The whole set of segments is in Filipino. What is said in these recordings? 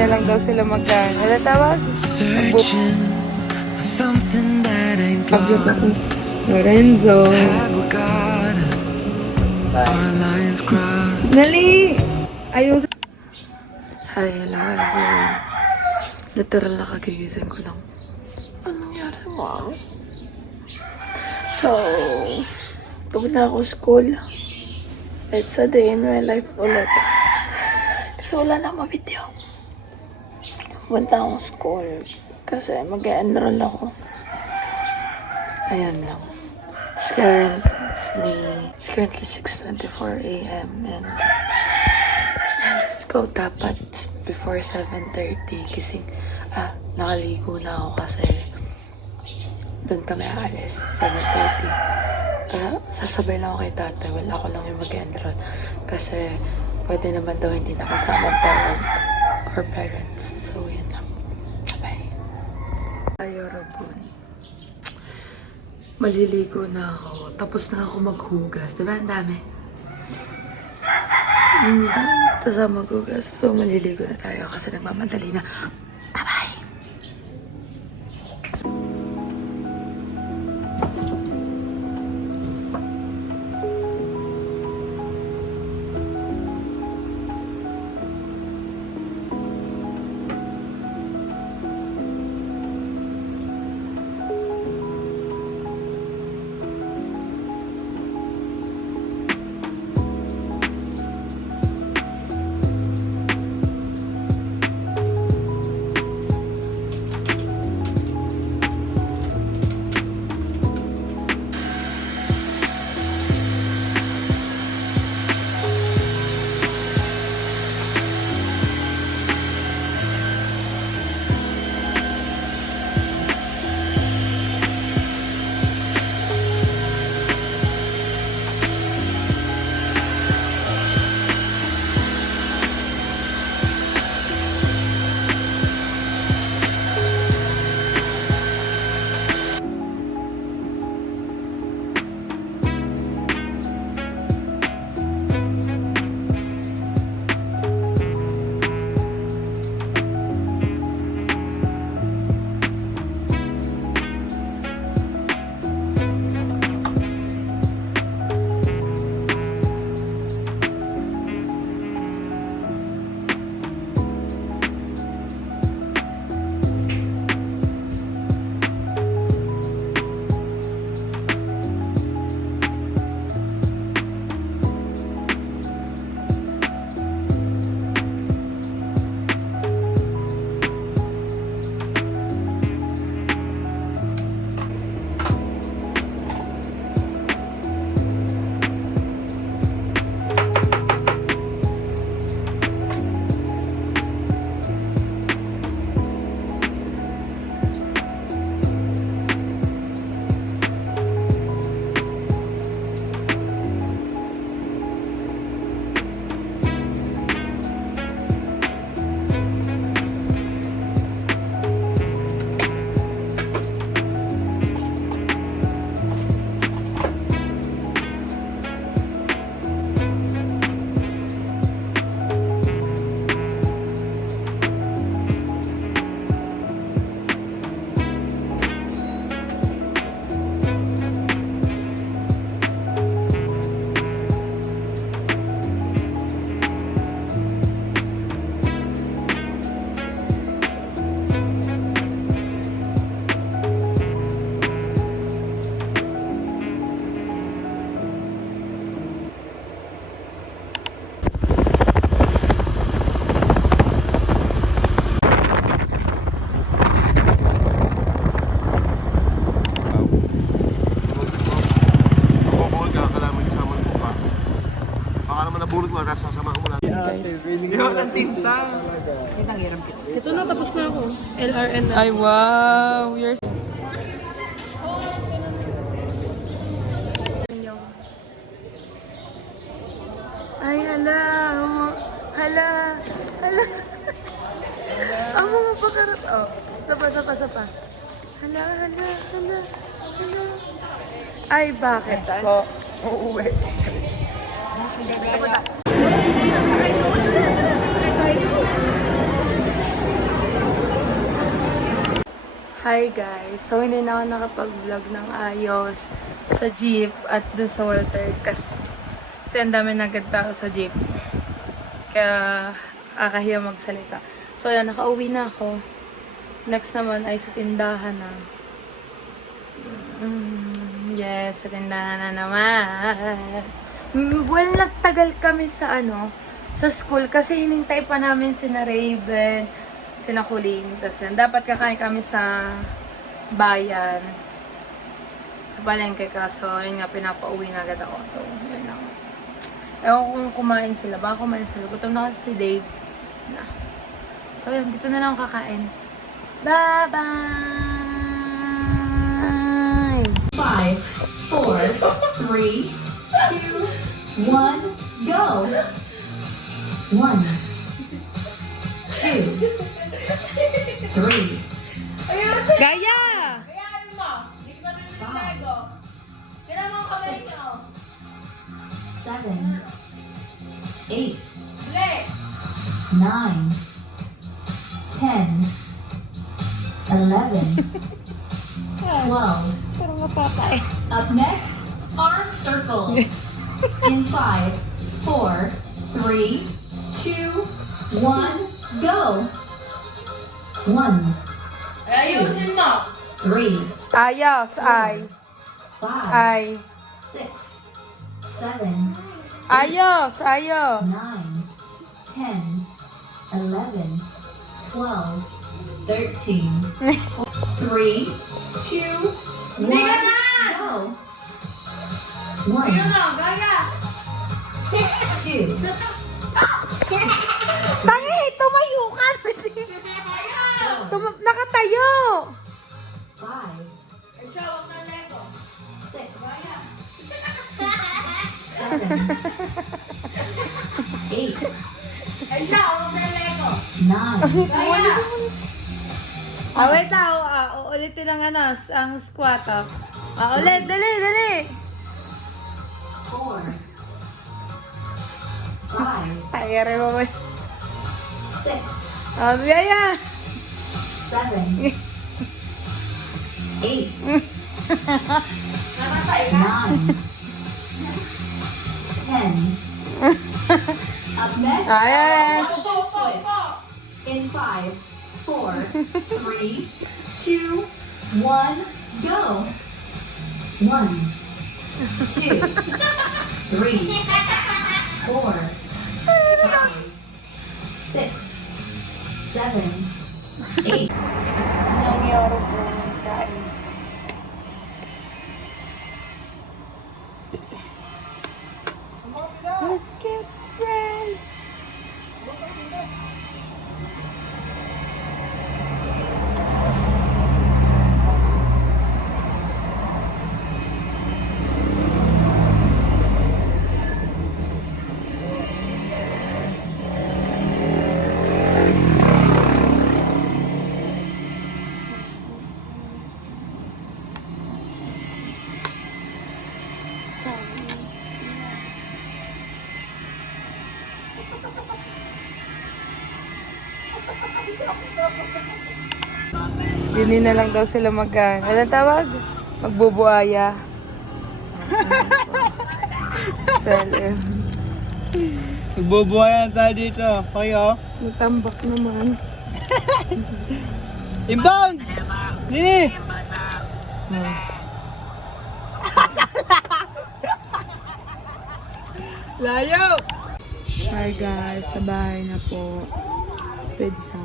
na lang daw sila magkaan. Wala tawag? Abjot ako. Lorenzo. Dali! Ayos. Hi, hello everyone. Literal na kagigising ko lang. Anong nangyari, mom? So, pagod na ako school. It's a day in my life ulit. Kasi wala na ma-video. Punta akong school kasi mag-enroll ako. Ayan lang. It's currently 6:24 a.m. and let's go dapat before 7:30 kasi nakaligo na ako kasi doon kami aalis 7:30. Kaya sasabay lang ako kay tatay. Wala ako lang yung mag-enroll kasi pwede naman daw hindi nakasama parents. So yun lang. Bye. Ayorobun. Maliligo na ako. Tapos na ako maghugas. Diba? Ang dami. Tapos ako maghugas. So, maliligo na tayo kasi nagmamadali na. Bye-bye! Ito na, tapos na ako. LRN na. Ay, wow! You're... Ay, hala! Hala! Hala! Ang mga pakarat. Oh, sapa. Hala! Ay, bakit po? Uuwi. Hi guys! So hindi na ako nakapag-vlog ng ayos sa jeep at dun sa Walter kasi ang dami na agad tao sa jeep. Kaya kakahiya magsalita. So yan, nakauwi na ako. Next naman ay sa tindahan na. Yes, sa tindahan na naman. Well, nagtagal kami sa sa school kasi hinintay pa namin sina Raven, sina Colleen. Tapos yan, dapat kakain kami sa bayan. Sa palengke kaso, yun nga, pinapauwi na agad ako. So, yun lang. Ewan ko kung kumain sila. Baka kumain sila. Gutom na kasi si Dave. Na. So, yun, dito na lang ako kakain. Bye-bye! 5, 4, 3, 2, 1, go! 1, 2, 3, Gaya! Kayaan mo. Hindi ko na nilego. Kailangan mo kamay niyo. 7, 8, Uli. 9, 10, 11, 12. Parang mapapay. Up next, arm circles. In 5, 4, 3, 2, 1, go! 1, Ayusin mo. 3, Ayos, ay. 5, Ay. 6, 7, Ayos, ayos. 9, 10, 11, 12, 13, 3, 2, 1, Hindi ka na! go! Ayun 1, na, gaya. 2, Tangi, tumayo ka. Nakatayo. 5, Ay siya, huwag na lego. 6, Gaya. 7, 8, Ay siya, huwag na lego. 9, Gaya. Wait ulitin ang squat, ulit, dali. 4, 5, Ay, aray mo ba? 6, Biyaya. 7, 8, Namatay ka. 9, 10. Up next, Ay. Opo, opo, opo. in 5, 4, 3, 2, 1, go! 1, 2, 3, 4, 5, 6, 7, 8. Nangyari po kain. Let's get friends. Dini na lang daw sila ano tawag? Magbubuaya. Salim. Nagbubuhayan tayo dito. Kayo? Natambak naman. Inbound! Nini! Layo! Hi guys, sa bahay na po. Pwede sa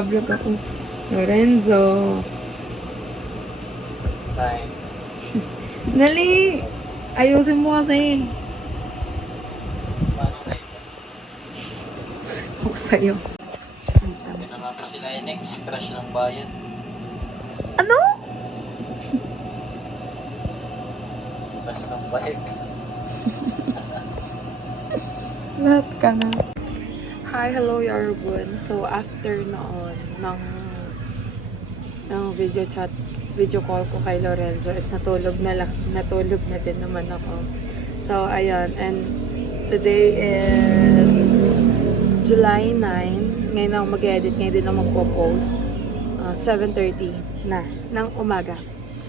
Vlog ako. Lorenzo. Bye. Dali! Ayusin mo kasi. Paano kayo? Ako sa'yo. Sabi na nga ba sila next crush ng bayan? Ano? Crush ng bayan. Lahat ka na. Hi, hello, Yarbun. So, after noon, ng video call ko kay Lorenzo is natulog na din naman ako. So, ayun. And today is July 9. Ngayon ako mag-edit. Ngayon din ako magpo-post. 7:30 na ng umaga.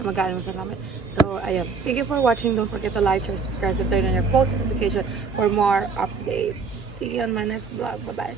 Mag-aalam mo salamat. So, ayun. Thank you for watching. Don't forget to like, share, subscribe, and turn on your post notification for more updates. See you on my next vlog. Bye-bye.